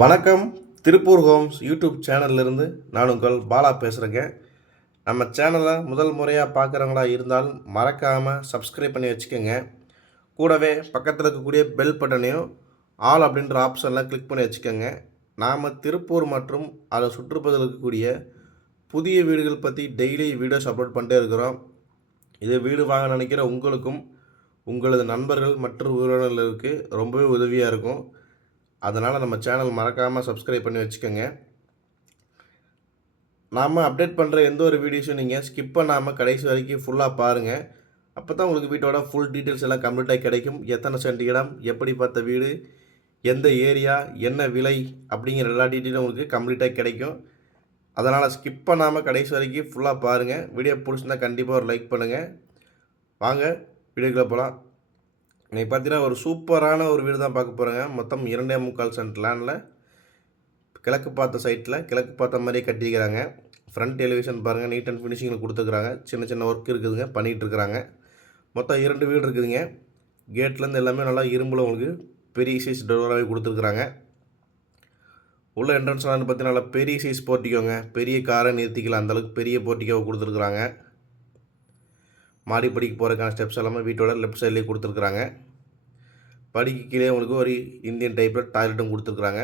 வணக்கம். Tiruppur Holmes YouTube சேனல்லேருந்து நான் உங்கள் பாலா பேசுகிறேங்க. நம்ம சேனலை முதல் முறையாக பார்க்குறவங்களா இருந்தால் மறக்காமல் சப்ஸ்கிரைப் பண்ணி வச்சுக்கோங்க. கூடவே பக்கத்தில் இருக்கக்கூடிய பெல் பட்டனையும் ஆல் அப்படின்ற ஆப்ஷனில் கிளிக் பண்ணி வச்சுக்கோங்க. நாம் திருப்பூர் மற்றும் அதை சுற்றுப்பகுதியில் இருக்கக்கூடிய புதிய வீடுகள் பற்றி டெய்லி வீடியோஸ் அப்லோட் பண்ணிட்டே இருக்கிறோம். இது வீடு வாங்க நினைக்கிற உங்களுக்கும் உங்களது நண்பர்கள் மற்றும் உறவினர்களுக்கு ரொம்பவே உதவியாக இருக்கும். அதனால் நம்ம சேனல் மறக்காமல் சப்ஸ்கிரைப் பண்ணி வச்சுக்கோங்க. நாம் அப்டேட் பண்ணுற எந்த ஒரு வீடியோஸும் நீங்கள் ஸ்கிப் பண்ணாமல் கடைசி வரைக்கும் ஃபுல்லாக பாருங்கள். அப்போ தான் உங்களுக்கு வீட்டோட ஃபுல் டீட்டெயில்ஸ் எல்லாம் கம்ப்ளீட்டாக கிடைக்கும். எத்தனை சென்ட் இடம், எப்படி பார்த்த வீடு, எந்த ஏரியா, என்ன விலை அப்படிங்கிற எல்லா டீட்டெயிலும் உங்களுக்கு கம்ப்ளீட்டாக கிடைக்கும். அதனால் ஸ்கிப் பண்ணாமல் கடைசி வரைக்கும் ஃபுல்லாக பாருங்கள். வீடியோ பிடிச்சிருந்தால் கண்டிப்பாக ஒரு லைக் பண்ணுங்கள். வாங்க வீடியோக்குள்ளே போகலாம். இன்றைக்கி பார்த்தீங்கன்னா ஒரு சூப்பரான ஒரு வீடு தான் பார்க்க போகிறேங்க. மொத்தம் 2.25 சென்ட் லேண்டில் கிழக்கு பார்த்த சைட்டில் கிழக்கு பார்த்த மாதிரியே கட்டிக்கிறாங்க. ஃப்ரண்ட் எலிவேஷன் பாருங்கள், நீட் அண்ட் ஃபினிஷிங்கில் கொடுத்துருக்குறாங்க. சின்ன சின்ன ஒர்க் இருக்குதுங்க, பண்ணிகிட்ருக்குறாங்க. மொத்தம் 2 வீடு இருக்குதுங்க. கேட்லேருந்து எல்லாமே நல்லா இரும்பில் உங்களுக்கு பெரிய சைஸ் டோராகவே கொடுத்துருக்குறாங்க. உள்ள என்ட்ரன்ஸ் வந்து பார்த்தீங்கன்னா நல்லா பெரிய சைஸ் போர்ட்டிக்கோங்க. பெரிய காரை நிறுத்திக்கலாம், அந்தளவுக்கு பெரிய போர்ட்டிக்கோவை கொடுத்துருக்குறாங்க. மாடிப்படிக்கு போகிறதுக்கான ஸ்டெப்ஸ் எல்லாமே வீட்டோட லெஃப்ட் சைட்லேயே கொடுத்துருக்குறாங்க. படிக்கு கீழே உங்களுக்கு ஒரு இந்தியன் டைப்பில் டாய்லெட்டும் கொடுத்துருக்குறாங்க.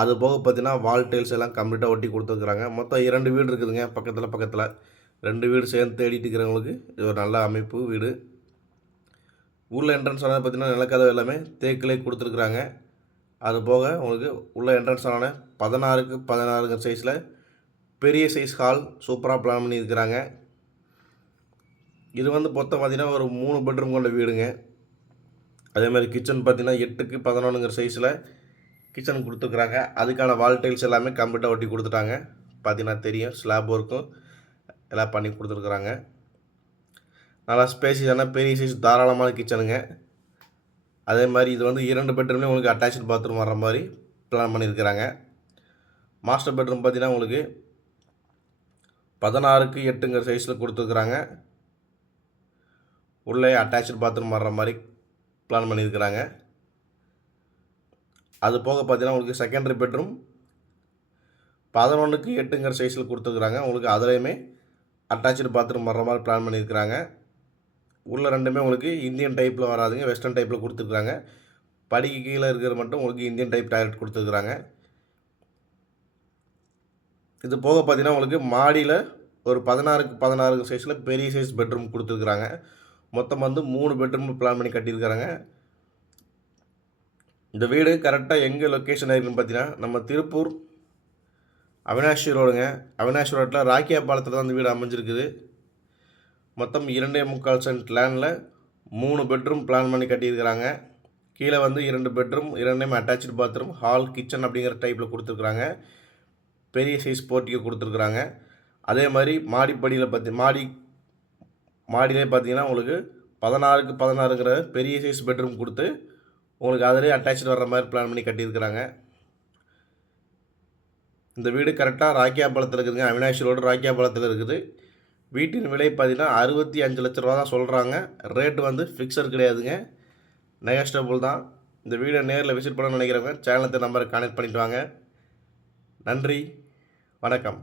அது போக பார்த்தீங்கன்னா வால் டைல்ஸ் எல்லாம் கம்ப்ளீட்டாக ஒட்டி கொடுத்துருக்குறாங்க. மொத்தம் 2 வீடு இருக்குதுங்க. பக்கத்தில் 2 வீடு சேர்ந்து தேடிட்டு இருக்கிறவங்களுக்கு இது ஒரு நல்ல அமைப்பு வீடு. உள்ள என்ட்ரன்ஸ் ஆனால் பார்த்தீங்கன்னா நிலக்கதவு எல்லாமே தேக்கிலே கொடுத்துருக்குறாங்க. அது போக உங்களுக்கு உள்ள என்ட்ரன்ஸ் ஆனால் 16க்கு 16 சைஸில் பெரிய சைஸ் ஹால் சூப்பராக பிளான் பண்ணியிருக்கிறாங்க. இது வந்து மொத்தம் பார்த்திங்கன்னா ஒரு 3 பெட்ரூம் கொண்ட வீடுங்க. அதேமாதிரி கிச்சன் பார்த்திங்கன்னா 8க்கு 11 சைஸில் கிச்சன் கொடுத்துருக்குறாங்க. அதுக்கான வால் டைல்ஸ் எல்லாமே கம்ப்ளீட்டாக ஒட்டி கொடுத்துட்டாங்க. பார்த்திங்கன்னா தெரியும், ஸ்லாப் ஒர்க்கும் எல்லாம் பண்ணி கொடுத்துருக்குறாங்க. நல்லா ஸ்பேசியஸான பெரிய சைஸ் தாராளமான கிச்சனுங்க. அதே மாதிரி இது வந்து 2 பெட்ரூம்லேயும் உங்களுக்கு அட்டாச்சு பாத்ரூம் வர்ற மாதிரி பிளான் பண்ணியிருக்கிறாங்க. மாஸ்டர் பெட்ரூம் பார்த்திங்கன்னா உங்களுக்கு 16க்கு 8 சைஸில் கொடுத்துருக்குறாங்க. உள்ளே அட்டாச்சு பாத்ரூம் வர்ற மாதிரி பிளான் பண்ணியிருக்கிறாங்க. அது போக பார்த்தீங்கன்னா உங்களுக்கு செகண்டரி பெட்ரூம் 11க்கு 8 சைஸில் கொடுத்துருக்குறாங்க. உங்களுக்கு அதுலேயுமே அட்டாச்சு பாத்ரூம் வர்ற மாதிரி பிளான் பண்ணியிருக்கிறாங்க. உள்ள ரெண்டுமே உங்களுக்கு இந்தியன் டைப்பில் வராதுங்க, வெஸ்டர்ன் டைப்பில் கொடுத்துருக்குறாங்க. படிக்கு கீழே இருக்கிற மட்டும் உங்களுக்கு இந்தியன் டைப் டாய்லெட் கொடுத்துருக்குறாங்க. இது போக பார்த்தீங்கன்னா உங்களுக்கு மாடியில் ஒரு 16க்கு 16 சைஸில் பெரிய சைஸ் பெட்ரூம் கொடுத்துருக்குறாங்க. மொத்தம் வந்து 3 பெட்ரூம் பிளான் பண்ணி கட்டியிருக்கிறாங்க. இந்த வீடு கரெக்டாக எங்கே லொக்கேஷன் இருக்குதுன்னு பார்த்தீங்கன்னா நம்ம திருப்பூர் அவினாஷி ரோடுங்க. அவினாஷி ரோட்டில் ராக்கியா பாலத்தில் தான் இந்த வீடு அமைஞ்சிருக்குது. மொத்தம் 2.25 சென்ட் லேண்டில் 3 பெட்ரூம் பிளான் பண்ணி கட்டியிருக்கிறாங்க. கீழே வந்து 2 பெட்ரூம், 2மே அட்டாச்சு பாத்ரூம், ஹால், கிச்சன் அப்படிங்கிற டைப்பில் கொடுத்துருக்குறாங்க. பெரிய சைஸ் போர்ட்டிக்கோ கொடுத்துருக்குறாங்க. அதே மாதிரி மாடிப்படியில் மாடியிலே பார்த்தீங்கன்னா உங்களுக்கு 16க்கு 16 பெரிய சைஸ் பெட்ரூம் கொடுத்து உங்களுக்கு அதிலே அட்டாச்சு வர்ற மாதிரி பிளான் பண்ணி கட்டியிருக்கிறாங்க. இந்த வீடு கரெக்டாக ராக்கியாபாளத்தில் இருக்குதுங்க. அவினாஷி ரோடு ராக்கியாபாளத்தில் இருக்குது. வீட்டின் விலை பார்த்தீங்கன்னா 65 லட்ச ரூபா தான் சொல்கிறாங்க. ரேட்டு வந்து ஃபிக்ஸட் கிடையாதுங்க, நெகஸ்டபிள் தான். இந்த வீடை நேரில் விசிட் பண்ண நினைக்கிறவங்க சேனலத்தை நம்பரை கான்டெக்ட் பண்ணிட்டு வாங்க. நன்றி, வணக்கம்.